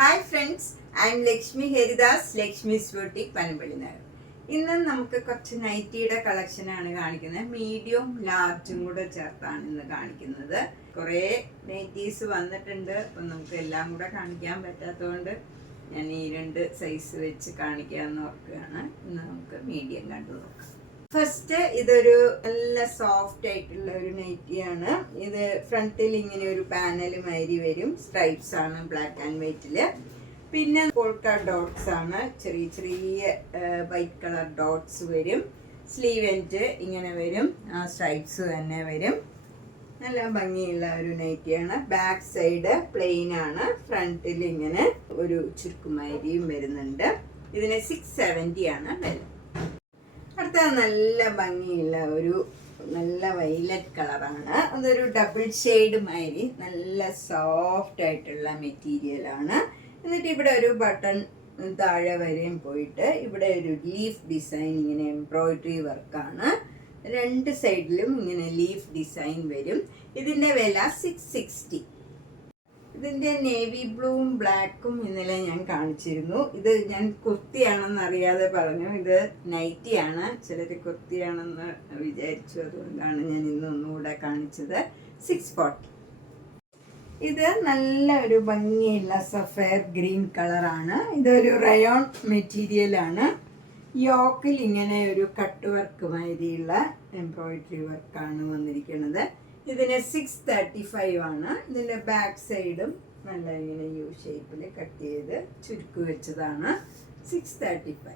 Hi friends, I am Lakshmi Haridas, Lakshmi's boutique Panampilly Nagar. ഇന്ന് നമുക്ക് കുറച്ച് നൈറ്റിയുടെ കളക്ഷനാണ് കാണിക്കുന്നത്. മീഡിയം ലാർജും കൂടെ ചേർത്താണ് ഇന്ന് കാണിക്കുന്നത്. കുറേ നൈറ്റീസ് വന്നിട്ടുണ്ട്. അപ്പം നമുക്ക് എല്ലാം കൂടെ കാണിക്കാൻ പറ്റാത്തതുകൊണ്ട് ഞാൻ ഈ രണ്ട് സൈസ് വെച്ച് കാണിക്കാമെന്ന് ഓർക്കുകയാണ്. ഇന്ന് നമുക്ക് മീഡിയം കണ്ടു നോക്കാം. ഫസ്റ്റ് ഇതൊരു നല്ല സോഫ്റ്റ് ആയിട്ടുള്ള ഒരു നൈറ്റിയാണ്. ഇത് ഫ്രണ്ടിൽ ഇങ്ങനെ ഒരു പാനൽ മാതിരി വരും. സ്ട്രൈപ്സ് ആണ് ബ്ലാക്ക് ആൻഡ് വൈറ്റില്. പിന്നെ പോൾക്ക ഡോട്ട്സ് ആണ്, ചെറിയ ചെറിയ വൈറ്റ് കളർ ഡോട്ട്സ് വരും. സ്ലീവ് എൻഡ് ഇങ്ങനെ വരും, സ്ട്രൈപ്സ് തന്നെ വരും. നല്ല ഭംഗിയുള്ള ഒരു നൈറ്റിയാണ്. ബാക്ക് സൈഡ് പ്ലെയിൻ ആണ്, ഫ്രണ്ടിൽ ഇങ്ങനെ ഒരു ചുരുക്കുമാരിയും വരുന്നുണ്ട്. ഇതിന് 670 ആണ് വില. അടുത്ത നല്ല ഭംഗിയുള്ള ഒരു നല്ല വയലറ്റ് കളറാണ്. അതൊരു ഡബിൾ ഷെയ്ഡ് മാതിരി നല്ല സോഫ്റ്റ് ആയിട്ടുള്ള മെറ്റീരിയലാണ്. എന്നിട്ട് ഇവിടെ ഒരു ബട്ടൺ താഴെ വരെയും പോയിട്ട് ഇവിടെ ഒരു ലീഫ് ഡിസൈൻ, ഇങ്ങനെ എംബ്രോയിഡറി വർക്കാണ്. രണ്ട് സൈഡിലും ഇങ്ങനെ ലീഫ് ഡിസൈൻ വരും. ഇതിൻ്റെ വില 660. ഇതിൻ്റെ നേവി ബ്ലൂവും ബ്ലാക്കും ഇന്നലെ ഞാൻ കാണിച്ചിരുന്നു. ഇത് ഞാൻ കുർത്തിയാണെന്ന് അറിയാതെ പറഞ്ഞു. ഇത് നൈറ്റിയാണ്. ചിലർ കുർത്തിയാണെന്ന് വിചാരിച്ചു, അതുകൊണ്ടാണ് ഞാൻ ഇന്ന് ഒന്നുകൂടെ കാണിച്ചത്. 640. ഇത് നല്ല ഒരു ഭംഗിയുള്ള സഫയർ ഗ്രീൻ കളറാണ്. ഇതൊരു റയോൺ മെറ്റീരിയലാണ്. യോക്കിൽ ഇങ്ങനെ ഒരു കട്ട് വർക്ക് മാതിരിയുള്ള എംബ്രോയിഡറി വർക്കാണ് വന്നിരിക്കുന്നത്. ഇതിന് 635 ആണ്. ഇതിൻ്റെ ബാക്ക് സൈഡും നല്ല ഇങ്ങനെ യു ഷേപ്പിൽ കട്ട് ചെയ്ത് ചുരുക്കി വെച്ചതാണ്. 635.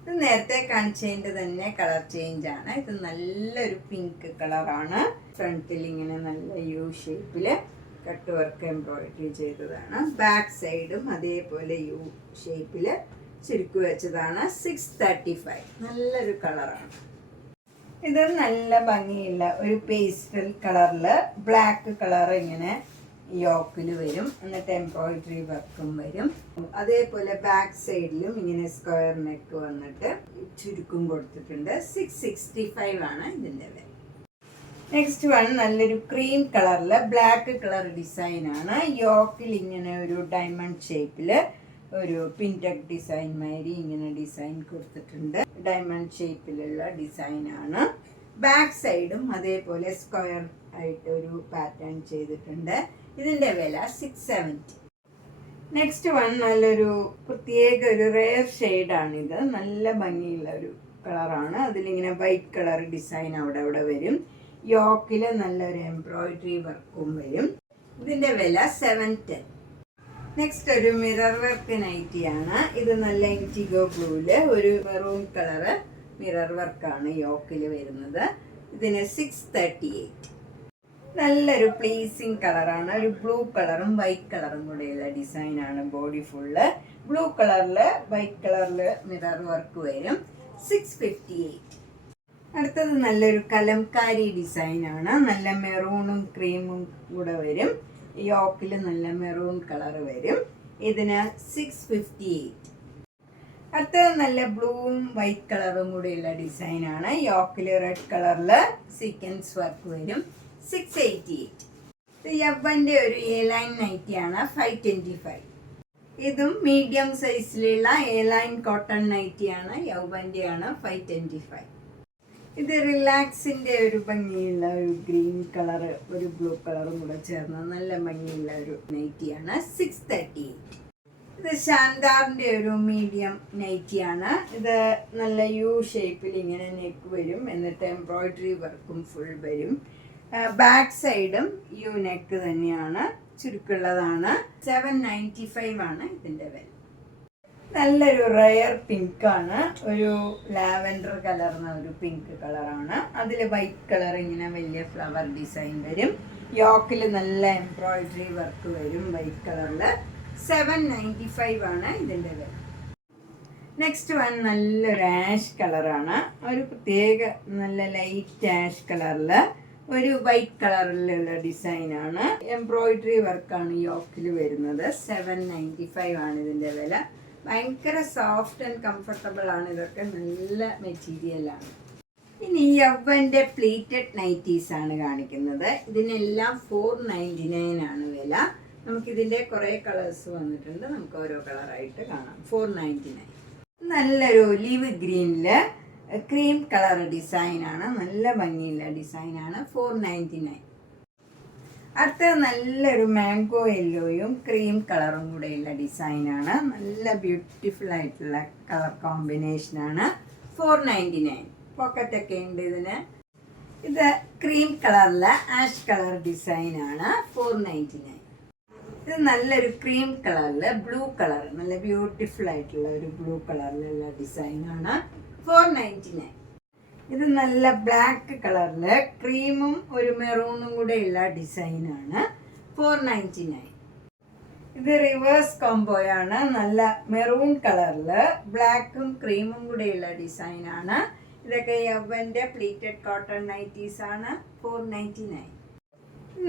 ഇത് നേരത്തെ കാണിച്ചതിൻ്റെ തന്നെ കളർ ചേഞ്ച് ആണ്. ഇത് നല്ലൊരു പിങ്ക് കളറാണ്. ഫ്രണ്ടിൽ ഇങ്ങനെ നല്ല യു ഷേപ്പിൽ കട്ട് വർക്ക് എംബ്രോയിഡറി ചെയ്തതാണ്. ബാക്ക് സൈഡും അതേപോലെ യു ഷേപ്പിൽ ചുരുക്കി വെച്ചതാണ്. 635. നല്ലൊരു കളറാണ്. ഇത് നല്ല ഭംഗിയുള്ള ഒരു പേസ്റ്റൽ കളറില് ബ്ലാക്ക് കളർ ഇങ്ങനെ യോക്കിൽ വരും. എന്നിട്ട് എംബ്രോയിഡറി വർക്കും വരും. അതേപോലെ ബാക്ക് സൈഡിലും ഇങ്ങനെ സ്ക്വയർ നെക്ക് വന്നിട്ട് ചുരുക്കും കൊടുത്തിട്ടുണ്ട്. 665 ആണ് ഇതിൻ്റെ വില. നെക്സ്റ്റ് വൺ നല്ലൊരു ക്രീം കളറില് ബ്ലാക്ക് കളർ ഡിസൈൻ ആണ്. യോക്കിൽ ഇങ്ങനെ ഒരു ഡയമണ്ട് ഷേപ്പില് ഒരു പിൻടെക് ഡിസൈൻ മാതിരി ഇങ്ങനെ ഡിസൈൻ കൊടുത്തിട്ടുണ്ട്. ഡയമണ്ട് ഷേപ്പിലുള്ള ഡിസൈനാണ്. ബാക്ക് സൈഡും അതേപോലെ സ്ക്വയർ ആയിട്ട് ഒരു പാറ്റേൺ ചെയ്തിട്ടുണ്ട്. ഇതിൻ്റെ വില 670. നെക്സ്റ്റ് വൺ നല്ലൊരു പ്രത്യേക ഒരു റെയർ ഷെയ്ഡാണിത്. നല്ല ഭംഗിയുള്ള ഒരു കളറാണ്. അതിലിങ്ങനെ വൈറ്റ് കളർ ഡിസൈൻ അവിടെ വരും. യോക്കിൽ നല്ലൊരു എംബ്രോയിഡറി വർക്കും വരും. ഇതിൻ്റെ വില 710. നെക്സ്റ്റ് ഒരു മിറർ വർക്ക് നൈറ്റിയാണ്. ഇത് നല്ല ഇൻഡിഗോ ബ്ലൂവില് ഒരു മെറൂൺ കളറ് മിറർ വർക്കാണ് യോക്കിൽ വരുന്നത്. ഇതിന് 638. നല്ലൊരു പ്ലീസിങ് കളറാണ്. ഒരു ബ്ലൂ കളറും വൈറ്റ് കളറും കൂടെയുള്ള ഡിസൈനാണ്. ബോഡി ഫുള്ള് ബ്ലൂ കളറിൽ വൈറ്റ് കളറിൽ മിറർ വർക്ക് വരും. 658. അടുത്തത് നല്ലൊരു കലംകാരി ഡിസൈനാണ്. നല്ല മെറൂണും ക്രീമും കൂടെ വരും. യോക്കിൽ നല്ല മെറൂൺ കളർ വരും. ഇതിന് 658. അടുത്തത് നല്ല ബ്ലൂവും വൈറ്റ് കളറും കൂടിയുള്ള ഡിസൈനാണ്. യോക്കിൽ റെഡ് കളറിൽ സീക്വൻസ് വർക്ക് വരും. 688. ഇത് യവ്വൻ്റെ ഒരു എ ലൈൻ നൈറ്റിയാണ്. 525. ഇതും മീഡിയം സൈസിലുള്ള എ ലൈൻ കോട്ടൺ നൈറ്റിയാണ്. യവ്വൻ്റെ ആണ്. 525. ഇത് റിലാക്സിൻ്റെ ഒരു ഭംഗിയുള്ള ഒരു ഗ്രീൻ കളറ് ഒരു ബ്ലൂ കളറും കൂടെ ചേർന്ന നല്ല ഭംഗിയുള്ള ഒരു നൈറ്റിയാണ്. 638. ഇത് ശാന്താറിൻ്റെ ഒരു മീഡിയം നൈറ്റിയാണ്. ഇത് നല്ല യു ഷേപ്പിൽ ഇങ്ങനെ നെക്ക് വരും. എന്നിട്ട് എംബ്രോയിഡറി വർക്കും ഫുൾ വരും. ബാക്ക് സൈഡും യു നെക്ക് തന്നെയാണ്, ചുരുക്കുള്ളതാണ്. 795 ആണ് ഇതിൻ്റെ വില. നല്ലൊരു റയർ പിങ്ക് ആണ്. ഒരു ലാവൻഡർ കലർന്ന ഒരു പിങ്ക് കളറാണ്. അതിൽ വൈറ്റ് കളർ ഇങ്ങനെ വലിയ ഫ്ലവർ ഡിസൈൻ വരും. യോക്കിൽ നല്ല എംബ്രോയിഡറി വർക്ക് വരും വൈറ്റ് കളറിൽ. 795 ആണ് ഇതിൻ്റെ വില. നെക്സ്റ്റ് വൺ നല്ലൊരു ആഷ് കളറാണ്. ഒരു പ്രത്യേക നല്ല ലൈറ്റ് ആഷ് കളറിൽ ഒരു വൈറ്റ് കളറിലുള്ള ഡിസൈനാണ്. എംബ്രോയിഡറി വർക്കാണ് യോക്കിൽ വരുന്നത്. 795 ആണ് ഇതിൻ്റെ വില. ഭയങ്കര സോഫ്റ്റ് ആൻഡ് കംഫർട്ടബിൾ ആണ്. ഇതൊക്കെ നല്ല മെറ്റീരിയലാണ്. ഇനി യവ്വൻ്റെ പ്ലീറ്റഡ് നൈറ്റീസ് ആണ് കാണിക്കുന്നത്. ഇതിനെല്ലാം 499 ആണ് വില. നമുക്കിതിൻ്റെ കുറേ കളേഴ്സ് വന്നിട്ടുണ്ട്. നമുക്ക് ഓരോ കളറായിട്ട് കാണാം. 499. നല്ലൊരു ഒലിവ് ഗ്രീനിൽ ക്രീം കളർ ഡിസൈനാണ്. നല്ല ഭംഗിയുള്ള ഡിസൈനാണ്. 499. അടുത്ത നല്ലൊരു മാംഗോ യെല്ലോയും ക്രീം കളറും കൂടെയുള്ള ഡിസൈനാണ്. നല്ല ബ്യൂട്ടിഫുൾ ആയിട്ടുള്ള കളർ കോമ്പിനേഷനാണ്. 499. പോക്കറ്റൊക്കെ ഉണ്ട് ഇതിന്. ഇത് ക്രീം കളറിലെ ആഷ് കളർ ഡിസൈനാണ്. 499. ഇത് നല്ലൊരു ക്രീം കളറിൽ ബ്ലൂ കളർ, നല്ല ബ്യൂട്ടിഫുൾ ആയിട്ടുള്ള ഒരു ബ്ലൂ കളറിലുള്ള ഡിസൈനാണ്. 499. ഇത് നല്ല ബ്ലാക്ക് കളറിൽ ക്രീമും ഒരു മെറൂണും കൂടെയുള്ള ഡിസൈനാണ്. 499. ഇത് റിവേഴ്സ് കോംബോയാണ്. നല്ല മെറൂൺ കളറിൽ ബ്ലാക്കും ക്രീമും കൂടെയുള്ള ഡിസൈനാണ്. ഇതൊക്കെ യവൻ്റെ പ്ലീറ്റഡ് കോട്ടൺ നൈറ്റീസ് ആണ്. 499.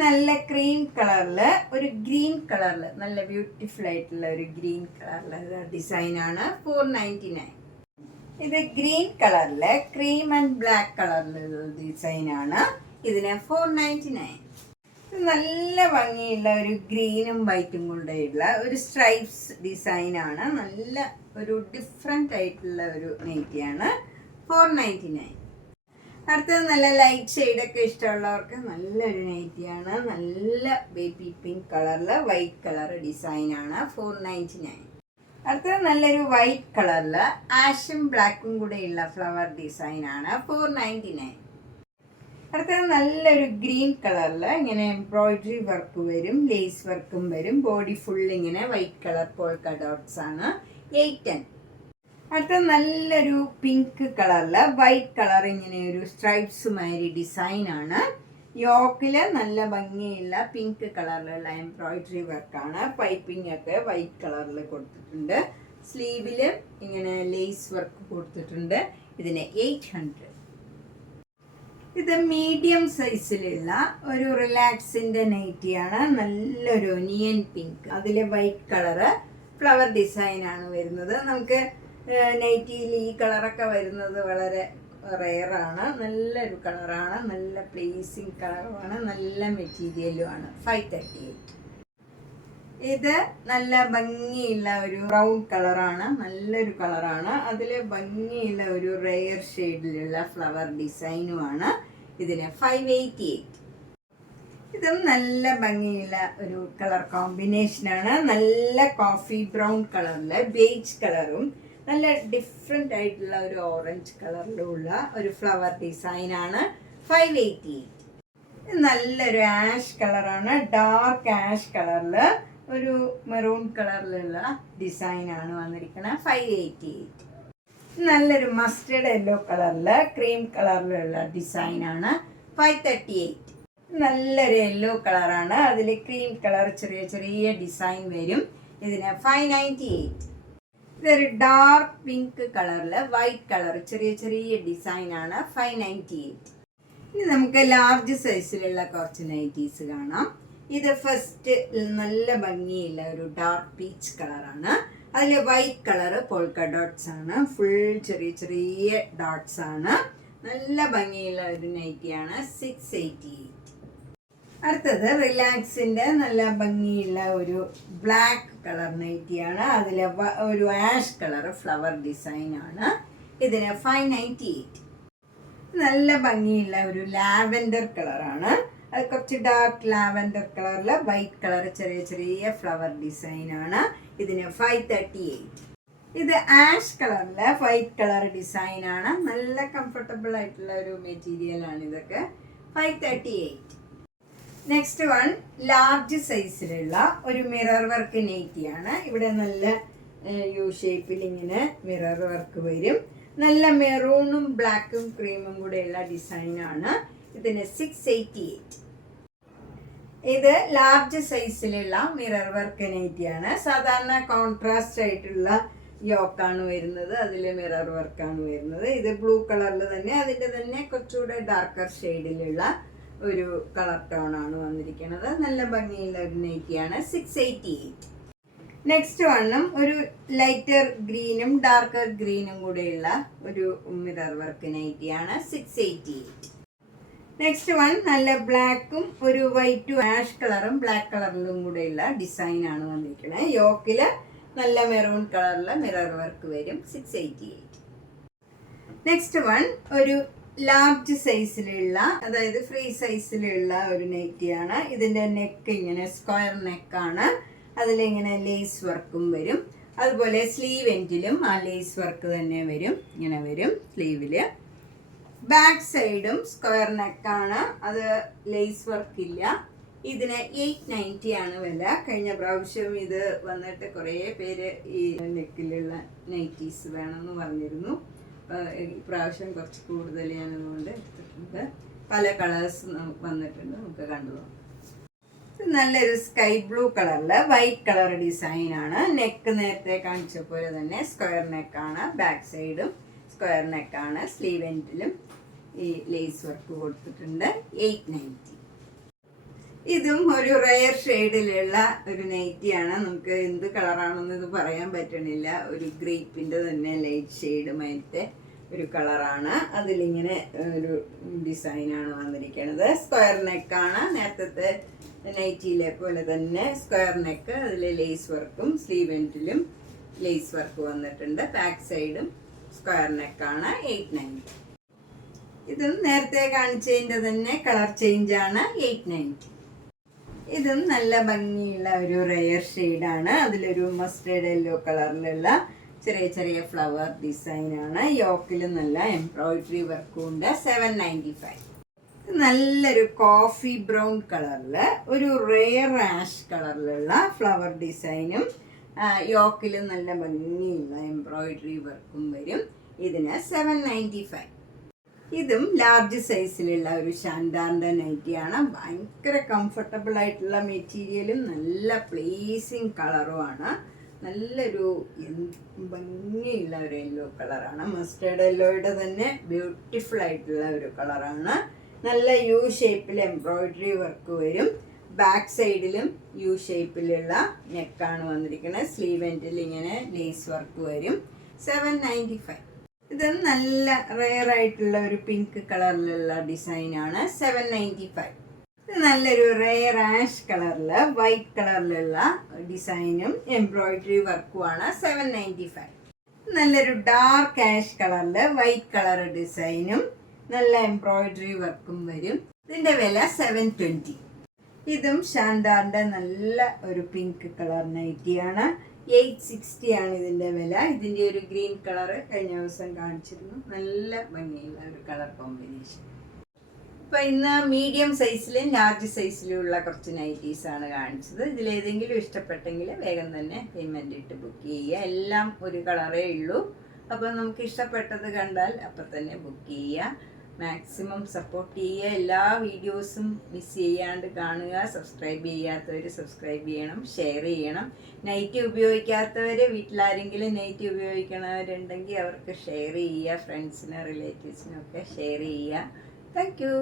നല്ല ക്രീം കളറിൽ ഒരു ഗ്രീൻ കളറിൽ നല്ല ബ്യൂട്ടിഫുൾ ആയിട്ടുള്ള ഒരു ഗ്രീൻ കളറിലുള്ള ഡിസൈനാണ്. 499. ഇത് ഗ്രീൻ കളറില് ക്രീം ആൻഡ് ബ്ലാക്ക് കളറിലുള്ള ഡിസൈനാണ്. ഇതിന് 499. ഇത് നല്ല ഭംഗിയുള്ള ഒരു ഗ്രീനും വൈറ്റും കൂടെയുള്ള ഒരു സ്ട്രൈപ്സ് ഡിസൈനാണ്. നല്ല ഒരു ഡിഫറെൻ്റ് ആയിട്ടുള്ള ഒരു നൈറ്റിയാണ്. 499. അടുത്തത് നല്ല ലൈറ്റ് ഷെയ്ഡൊക്കെ ഇഷ്ടമുള്ളവർക്ക് നല്ലൊരു നൈറ്റിയാണ്. നല്ല ബേബി പിങ്ക് കളറിൽ വൈറ്റ് കളർ ഡിസൈനാണ്. 499. അടുത്തത് നല്ലൊരു വൈറ്റ് കളറിൽ ആഷും ബ്ലാക്കും കൂടെയുള്ള ഫ്ലവർ ഡിസൈനാണ്. 499. അടുത്തത് നല്ലൊരു ഗ്രീൻ കളറിൽ ഇങ്ങനെ എംബ്രോയിഡറി വർക്ക് വരും, ലേസ് വർക്കും വരും. ബോഡി ഫുൾ ഇങ്ങനെ വൈറ്റ് കളർ പോൾക്ക ഡോട്ട്സ് ആണ്. 810. അടുത്തത് നല്ലൊരു പിങ്ക് കളറിൽ വൈറ്റ് കളർ ഇങ്ങനെ ഒരു സ്ട്രൈപ്സ് മാതിരി ഡിസൈനാണ്. യോക്കില് നല്ല ഭംഗിയുള്ള പിങ്ക് കളറിലുള്ള എംബ്രോയിഡറി വർക്കാണ്. പൈപ്പിംഗ് ഒക്കെ വൈറ്റ് കളറിൽ കൊടുത്തിട്ടുണ്ട്. സ്ലീവിൽ ഇങ്ങനെ ലേസ് വർക്ക് കൊടുത്തിട്ടുണ്ട്. ഇതിന് 800. ഇത് മീഡിയം സൈസിലുള്ള ഒരു റിലാക്സിൻ്റെ നൈറ്റിയാണ്. നല്ലൊരു ഒനിയൻ പിങ്ക്, അതിൽ വൈറ്റ് കളറ് ഫ്ലവർ ഡിസൈനാണ് വരുന്നത്. നമുക്ക് നൈറ്റിയിൽ ഈ കളറൊക്കെ വരുന്നത് വളരെ റെയറാണ്. നല്ലൊരു കളറാണ്. നല്ല പ്ലേസിങ് കളറുമാണ്. നല്ല മെറ്റീരിയലുമാണ്. 538. ഇത് നല്ല ഭംഗിയുള്ള ഒരു ബ്രൗൺ കളറാണ്. നല്ലൊരു കളറാണ്. അതിൽ ഭംഗിയുള്ള ഒരു റെയർ ഷെയ്ഡിലുള്ള ഫ്ലവർ ഡിസൈനുമാണ്. ഇതിന് 588. ഇതും നല്ല ഭംഗിയുള്ള ഒരു കളർ കോമ്പിനേഷനാണ്. നല്ല കോഫി ബ്രൗൺ കളറിൽ ബേജ് കളറും നല്ല ഡിഫറെൻ്റ് ആയിട്ടുള്ള ഒരു ഓറഞ്ച് കളറിലുള്ള ഒരു ഫ്ലവർ ഡിസൈനാണ്. 588. നല്ലൊരു ആഷ് കളറാണ്. ഡാർക്ക് ആഷ് കളറിൽ ഒരു മെറൂൺ കളറിലുള്ള ഡിസൈനാണ് വന്നിരിക്കുന്നത്. 588. നല്ലൊരു മസ്റ്റേർഡ് യെല്ലോ കളറിൽ ക്രീം കളറിലുള്ള ഡിസൈനാണ്. 538. നല്ലൊരു യെല്ലോ കളറാണ്. അതിൽ ക്രീം കളർ ചെറിയ ചെറിയ ഡിസൈൻ വരും. ഇതിന് 598. ഇതൊരു ഡാർക്ക് പിങ്ക് കളറിൽ വൈറ്റ് കളർ ചെറിയ ചെറിയ ഡിസൈനാണ്. 598. ഇനി നമുക്ക് ലാർജ് സൈസിലുള്ള കുറച്ച് നൈറ്റീസ് കാണാം. ഇത് ഫസ്റ്റ് നല്ല ഭംഗിയുള്ള ഒരു ഡാർക്ക് പീച്ച് കളറാണ്. അതിൽ വൈറ്റ് കളറ് പോൾക്ക ഡോട്ട്സ് ആണ്. ഫുൾ ചെറിയ ചെറിയ ഡോട്ട്സ് ആണ്. നല്ല ഭംഗിയുള്ള ഒരു നൈറ്റിയാണ്. 688. അടുത്തത് റിലാക്സിൻ്റെ നല്ല ഭംഗിയുള്ള ഒരു ബ്ലാക്ക് കളർ നൈറ്റിയാണ്. അതിൽ ഒരു ആഷ് കളർ ഫ്ലവർ ഡിസൈനാണ്. ഇതിന് 598. നല്ല ഭംഗിയുള്ള ഒരു ലാവൻഡർ കളറാണ്. അത് കുറച്ച് ഡാർക്ക് ലാവൻഡർ കളറിൽ വൈറ്റ് കളർ ചെറിയ ചെറിയ ഫ്ലവർ ഡിസൈനാണ്. ഇതിന് 538. ഇത് ആഷ് കളറിൽ വൈറ്റ് കളർ ഡിസൈനാണ്. നല്ല കംഫർട്ടബിൾ ആയിട്ടുള്ള ഒരു മെറ്റീരിയലാണ് ഇതൊക്കെ. 538. നെക്സ്റ്റ് വൺ ലാർജ് സൈസിലുള്ള ഒരു മിറർ വർക്ക് നൈറ്റിയാണ്. ഇവിടെ നല്ല യു ഷേപ്പിൽ ഇങ്ങനെ മിറർ വർക്ക് വരും. നല്ല മെറൂണും ബ്ലാക്കും ക്രീമും കൂടെയുള്ള ഡിസൈനാണ്. ഇതിന് 688. ഇത് ലാർജ് സൈസിലുള്ള മിറർ വർക്ക് നൈറ്റിയാണ്. സാധാരണ കോൺട്രാസ്റ്റ് ആയിട്ടുള്ള യോക്കാണ് വരുന്നത്. അതിൽ മിറർ വർക്കാണ് വരുന്നത്. ഇത് ബ്ലൂ കളറിൽ തന്നെ അതിൻ്റെ തന്നെ കുറച്ചുകൂടെ ഡാർക്കർ ഷെയ്ഡിലുള്ള ഒരു കളർ ടോണാണ് വന്നിരിക്കുന്നത്. നല്ല ഭംഗിയുള്ള ഒരു നൈറ്റിയാണ്. 688. നെക്സ്റ്റ് വണ്ണും ഒരു ലൈറ്റർ ഗ്രീനും ഡാർക്കർ ഗ്രീനും കൂടെയുള്ള ഒരു മിറർ വർക്ക് നൈറ്റിയാണ്. 688. നെക്സ്റ്റ് വൺ നല്ല ബ്ലാക്കും ഒരു വൈറ്റും ആഷ് കളറും ബ്ലാക്ക് കളറിലും കൂടെയുള്ള ഡിസൈനാണ് വന്നിരിക്കുന്നത്. യോക്കിൽ നല്ല മെറൂൺ കളറിൽ മിറർ വർക്ക് വരും. 688. നെക്സ്റ്റ് വൺ ഒരു ലാർജ് സൈസിലുള്ള, അതായത് ഫ്രീ സൈസിലുള്ള ഒരു നൈറ്റിയാണ്. ഇതിൻ്റെ നെക്ക് ഇങ്ങനെ സ്ക്വയർ നെക്കാണ്. അതിലിങ്ങനെ ലേസ് വർക്കും വരും. അതുപോലെ സ്ലീവ് എൻഡിലും ആ ലേസ് വർക്ക് തന്നെ വരും. ഇങ്ങനെ വരും സ്ലീവില്. ബാക്ക് സൈഡും സ്ക്വയർ നെക്കാണ്. അത് ലേസ് വർക്ക് ഇല്ല. ഇതിന് 890 ആണ് വില. കഴിഞ്ഞ പ്രാവശ്യം ഇത് വന്നിട്ട് കുറേ പേര് ഈ നെക്കിലുള്ള നൈറ്റീസ് വേണമെന്ന് പറഞ്ഞിരുന്നു. ഇപ്രാവശ്യം കുറച്ച് കൂടുതൽ ഞാനതുകൊണ്ട് എടുത്തിട്ടുണ്ട്. പല കളേഴ്സ് വന്നിട്ടുണ്ട്, നമുക്ക് കണ്ടു. നല്ലൊരു സ്കൈ ബ്ലൂ കളറിൽ വൈറ്റ് കളർ ഡിസൈനാണ്. നെക്ക് നേരത്തെ കാണിച്ച പോലെ തന്നെ സ്ക്വയർ നെക്കാണ്. ബാക്ക് സൈഡും സ്ക്വയർ നെക്കാണ്. സ്ലീവ് എൻഡിലും ഈ ലേസ് വർക്ക് കൊടുത്തിട്ടുണ്ട്. 890. ഇതും ഒരു റെയർ ഷെയ്ഡിലുള്ള ഒരു നൈറ്റിയാണ്. നമുക്ക് എന്ത് കളറാണെന്ന് ഇത് പറയാൻ പറ്റണില്ല. ഒരു ഗ്രേപ്പിൻ്റെ തന്നെ ലൈറ്റ് ഷെയ്ഡ് മറ്റേ ഒരു കളറാണ്. അതിലിങ്ങനെ ഒരു ഡിസൈനാണ് വന്നിരിക്കുന്നത്. സ്ക്വയർ നെക്കാണ്. നേരത്തെ നൈറ്റിയിലെ പോലെ തന്നെ സ്ക്വയർ നെക്ക്. അതിൽ ലേസ് വർക്കും സ്ലീവ് എൻഡിലും ലേസ് വർക്ക് വന്നിട്ടുണ്ട്. ബാക്ക് സൈഡും സ്ക്വയർ നെക്കാണ്. 890. ഇതും നേരത്തെ കാണിച്ചതിൻ്റെ തന്നെ കളർ ചേഞ്ചാണ്. 890. ഇതും നല്ല ഭംഗിയുള്ള ഒരു റെയർ ഷെയ്ഡാണ്. അതിലൊരു മസ്റ്റേർഡ് യെല്ലോ കളറിലുള്ള ചെറിയ ചെറിയ ഫ്ലവർ ഡിസൈനാണ്. യോക്കിൽ നല്ല എംബ്രോയിഡറി വർക്കും ഉണ്ട്. 795. നല്ലൊരു കോഫി ബ്രൗൺ കളറിൽ ഒരു റെയർ ആഷ് കളറിലുള്ള ഫ്ലവർ ഡിസൈനും യോക്കിൽ നല്ല ഭംഗിയുള്ള എംബ്രോയിഡറി വർക്കും വരും. ഇതിന് 795. ഇതും ലാർജ് സൈസിലുള്ള ഒരു ഷാൻഡാറിൻ്റെ നൈറ്റിയാണ്. ഭയങ്കര കംഫർട്ടബിൾ ആയിട്ടുള്ള മെറ്റീരിയലും നല്ല പ്ലീസിങ് കളറുമാണ്. നല്ലൊരു ഭംഗിയുള്ള ഒരു യെല്ലോ കളറാണ്. മസ്റ്റേർഡ് യെല്ലോയുടെ തന്നെ ബ്യൂട്ടിഫുൾ ആയിട്ടുള്ള ഒരു കളറാണ്. നല്ല യു ഷേപ്പിൽ എംബ്രോയിഡറി വർക്ക് വരും. ബാക്ക് സൈഡിലും യു ഷേപ്പിലുള്ള നെക്കാണ് വന്നിരിക്കുന്നത്. സ്ലീവ് എൻഡിൽ ഇങ്ങനെ ലേസ് വർക്ക് വരും. 795. ഇത് നല്ല റെയർ ആയിട്ടുള്ള ഒരു പിങ്ക് കളറിലുള്ള ഡിസൈനാണ്. 795. ഇത് നല്ലൊരു റെയർ ആഷ് കളറിൽ വൈറ്റ് കളറിലുള്ള ഡിസൈനും എംബ്രോയിഡറി വർക്കുമാണ്. 795. നല്ലൊരു ഡാർക്ക് ആഷ് കളറിൽ വൈറ്റ് കളർ ഡിസൈനും നല്ല എംബ്രോയിഡറി വർക്കും വരും. ഇതിൻ്റെ വില 720. ഇതും ഷാൻഡാറിൻ്റെ നല്ല ഒരു പിങ്ക് കളർ നൈറ്റിയാണ്. 860 ആണ് ഇതിൻ്റെ വില. ഇതിൻ്റെ ഒരു ഗ്രീൻ കളറ് കഴിഞ്ഞ ദിവസം കാണിച്ചിരുന്നു. നല്ല ഭംഗിയുള്ള ഒരു കളർ കോമ്പിനേഷൻ. ഇപ്പം ഇന്ന് മീഡിയം സൈസിലും ലാർജ് സൈസിലും ഉള്ള കുറച്ച് നൈറ്റീസാണ് കാണിച്ചത്. ഇതിലേതെങ്കിലും ഇഷ്ടപ്പെട്ടെങ്കിൽ വേഗം തന്നെ പേയ്മെൻ്റ് ഇട്ട് ബുക്ക് ചെയ്യുക. എല്ലാം ഒരു കളറേ ഉള്ളൂ. അപ്പോൾ നമുക്ക് ഇഷ്ടപ്പെട്ടത് കണ്ടാൽ അപ്പം തന്നെ ബുക്ക് ചെയ്യുക. മാക്സിമം സപ്പോർട്ട് ചെയ്യുക. എല്ലാ വീഡിയോസും മിസ് ചെയ്യാണ്ട് കാണുക. സബ്സ്ക്രൈബ് ചെയ്യാത്തവർ സബ്സ്ക്രൈബ് ചെയ്യണം, ഷെയർ ചെയ്യണം. നൈറ്റി ഉപയോഗിക്കാത്തവർ, വീട്ടിലാരെങ്കിലും നൈറ്റി ഉപയോഗിക്കണവരുണ്ടെങ്കിൽ അവർക്ക് ഷെയർ ചെയ്യുക. ഫ്രണ്ട്സിനും റിലേറ്റീവ്സിനും ഒക്കെ ഷെയർ ചെയ്യുക. Thank you.